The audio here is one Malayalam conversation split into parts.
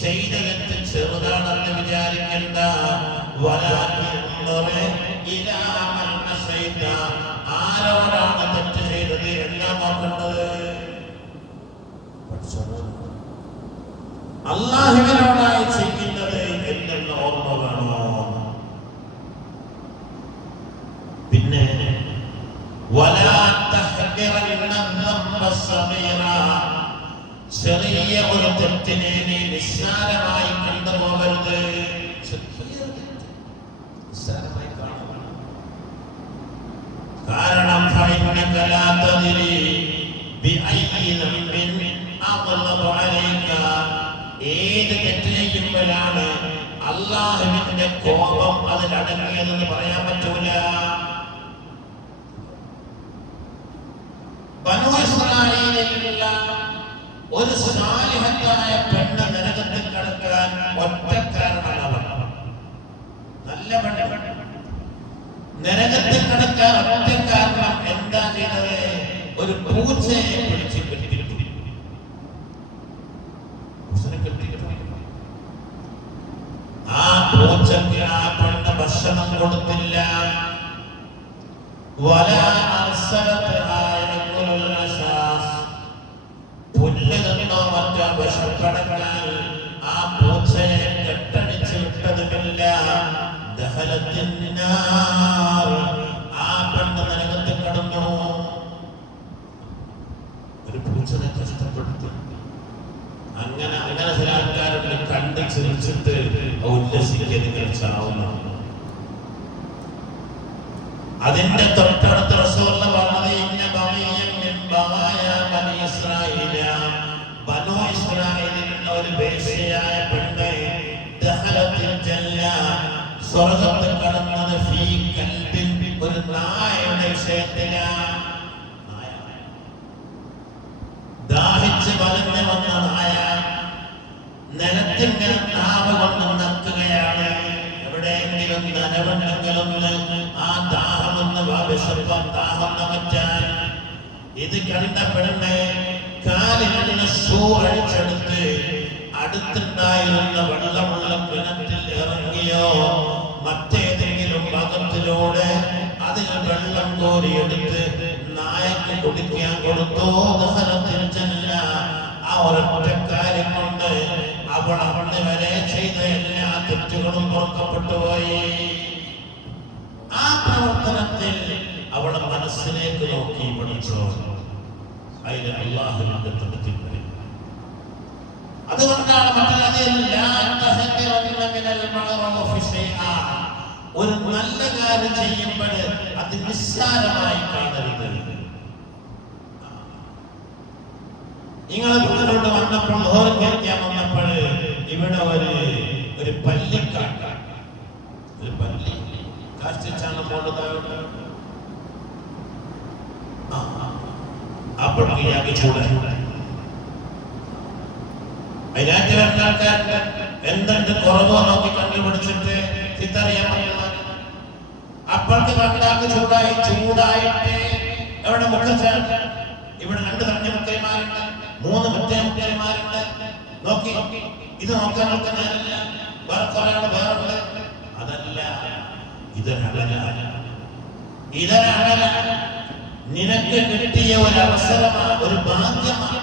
ചെയ്തകത്ത് ചെറുതാണെന്ന് വിചാരിക്കണ്ട. ആരോടാണ് തെറ്റ് ചെയ്തത് എന്നാ നോക്കേണ്ടത്? അല്ലാഹുവിനോടായി ചെയ്യുന്നത് എന്തെന്ന് ഓർമ്മ വേണോ? പിന്നെ ചെറിയ ഒരു തെറ്റിനെ നീ നിസ്സാരമായി കണ്ടുപോകരുത്. കാരണം ഏത് തെറ്റ് ചെയ്യുമ്പോഴാണ് അല്ലാഹുവിന്റെ കോപം അതിലടങ്ങിയതെന്ന് പറയാൻ പറ്റൂല. ബനൂ ഇസ്രായേലിലുള്ള ഒരു സാലിഹത്തായ പെണ്ണ് നരകത്തിൽ കടക്കാൻ ഒറ്റ കാരണമാണ്. നല്ല പെണ്ണ് നരകത്തിൽ കടക്കാൻ ഒറ്റ കാരണം എന്താ ചെയ്തത്? ഒരു പൂച്ചയെ പിടിച്ച് കെട്ടിട്ടു. ആ പൂച്ചയ്ക്ക് ആ പെണ്ണ് ഭക്ഷണം കൊടുത്തില്ല. ആ പൂച്ചയെ കെട്ടടിച്ച് വിട്ടതുമില്ല. ആ പെണ്ണ് നരകത്തിൽ കടന്നു. ഒരു പൂച്ചനെ കഷ്ടപ്പെടുത്തി. അങ്ങനെ ചില ആൾക്കാരുടെ കണ്ട് ചിരിച്ചിട്ട് ഉല്ലസിക്കാവുന്നു. അതിന്റെ തൊട്ടടുത്ത റസൂലുള്ള പറഞ്ഞത് ബനൂ ഇസ്രായേലിലുള്ള ഒരു വേശ്യയായ പെണ്ണ് സ്വർഗ്ഗത്തിൽ കടന്നത് ഫീ കൽബിൻ, ഒരു നായയുടെ വിഷയത്തിലാണ്. ദാഹിച്ച് വലഞ്ഞു വന്ന നായ നിലത്തിങ്ങനെ നാവ് കൊണ്ട് നക്കുകയാണ്. എവിടെയെങ്കിലും നനവുണ്ടെങ്കിലും ആ ദാഹമെന്ന് വിശപ്പം ദാഹം നമറ്റാൻ. ഇത് കണ്ട പെണ്ണ് കാലിൽ നിന്ന് ഷൂ അഴിച്ചെടുത്ത് അടുത്തുണ്ടായിരുന്ന വെള്ളമുള്ള കിണറ്റിൽ ഇറങ്ങിയോ മറ്റേതെങ്കിലും ഭാഗത്തിലൂടെ അതിൽ വെള്ളം കോരിയെടുത്ത് നായക്ക് കുടിക്കാൻ കൊടുത്തോ. ആ ഒരൊറ്റ കാര്യം കൊണ്ട് അവളെ വരെ ചെയ്ത എല്ലാ തെറ്റുകളും പുറക്കപ്പെട്ടു പോയി. ആ പ്രവർത്തനത്തിൽ അവളെ മനസ്സിലേക്ക് നോക്കി പഠിച്ചോ. അതിന് അല്ലാഹുവിന്റെ തൃപ്തി. അതുകൊണ്ടാണ് ഒരു നല്ല കാര്യം ചെയ്യുമ്പോൾ അത് നിസ്സാരമായി കാണരുത്. നിങ്ങൾ വീട്ടിലോട്ട് വന്നപ്പോൾ ഓർമ്മിക്കാൻ വന്നപ്പോൾ ഇവിടെ ഒരു പല്ലിക്കാട്ട ഒരു പല്ലി കാഷ്ടിച്ചാണ് പോകേണ്ടത്. അപ്പോഴേക്ക് ഇയാൾക്ക് ചൂടായി. അതിനാറ്റ് വരുന്ന ആൾക്കാർക്ക് എന്തുണ്ട് കുറവോ നോക്കി കണ്ടുപിടിച്ചിട്ട് തിരിച്ചറിയാൻ പറ്റുന്നത്. അപ്പോഴത്തെ കണ്ടാക്ക് ചൂടായിട്ട് എവിടെ മുഖച്ചാൽ ഇവിടെ 2 തഞ്ഞ മുക്കൈമാരുണ്ട്, 3 മറ്റേ മുക്കൈമാരുണ്ട്. നോക്കി ഇത് നോക്കാൻ നോക്കാനല്ല, വേറെ കുറെ വേറുണ്ട്. അതല്ല, ഇതൊരഴല. നിനക്ക് കിട്ടിയ ഒരു അവസരമാണ്, ഒരു ഭാഗ്യമാണ്.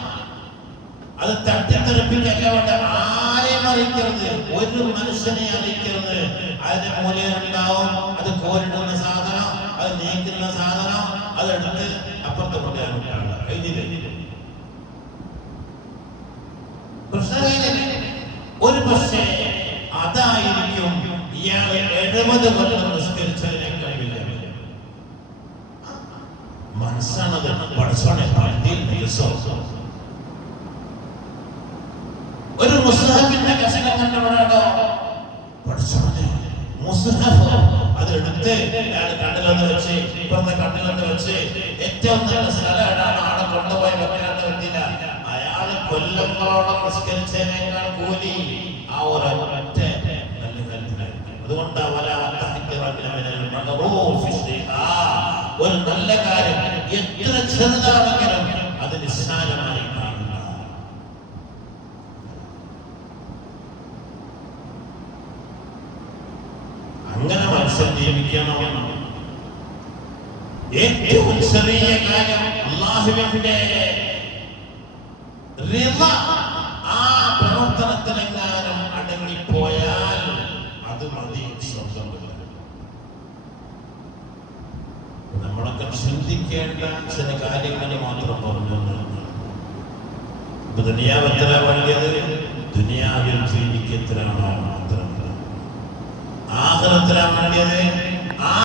അത് തട്ടിത്തെറിപ്പിക്കല്ല വേണ്ട. ആരെയും അറിയിക്കരുത്, ഒരു മനുഷ്യനെ അറിയിക്കരുത്. അതിന്റെ മൂലയുണ്ടാവും, അത് കോരിടുന്ന സാധനം, അത് നീക്കുന്ന സാധനം, അതെടുത്ത് അപ്പുറത്ത് കൊണ്ടുവരാൻ ഒരു പക്ഷേ അതായിരിക്കും ഇയാൾ 70 കൊല്ലം നിസ്കരിച്ചതിനേക്കാൾ വലിയ മനസ്സാണത്. പഠിച്ചോണെ ഒരു മുസ്ഹഫിന്റെ കഷണം കണ്ടവരാണോ പഠിച്ചോണെ മുസ്ഹഫ് അതെടുത്ത് അയാൾ കണ്ണിലൊന്ന് വെച്ച് ഇപ്പുറത്തെ കണ്ണിലൊന്ന് വെച്ച് ഏറ്റവും നല്ല സ്ഥലമാണ് ആടെ കൊണ്ടുപോയി വെക്കാണ്ട് പറ്റില്ല. അയാൾ കൊല്ലങ്ങളോളം നിസ്കരിച്ചതിനേക്കാൾ കൂലി ആ ഒരൊറ്റ നല്ല കാര്യത്തിലായിരിക്കും. അതുകൊണ്ട് ഒരു നല്ല കാര്യം എത്ര ചെറുതാണെങ്കിലും അത് നിസ്സാരമായി കാണുക. മനുഷ്യൻ ജീവിക്കണം. ഏറ്റവും ചെറിയ കാര്യം അല്ലാഹുവിന്റെ റിള ആ പ്രവർത്തനത്തിലെങ്ങാനും അടങ്ങിപ്പോയാൽ അത് മതി സ്വന്തം. നമ്മളൊക്കെ ചിന്തിക്കേണ്ട ചില കാര്യങ്ങൾ മാത്രം പറഞ്ഞു. ദുനിയാവ് എത്ര വേണ്ടത്? ദുനിയാവിൽ ജീവിക്കത്തിലാണോ മാത്രം. ആഖിറത്തിലാ വേണ്ടത്?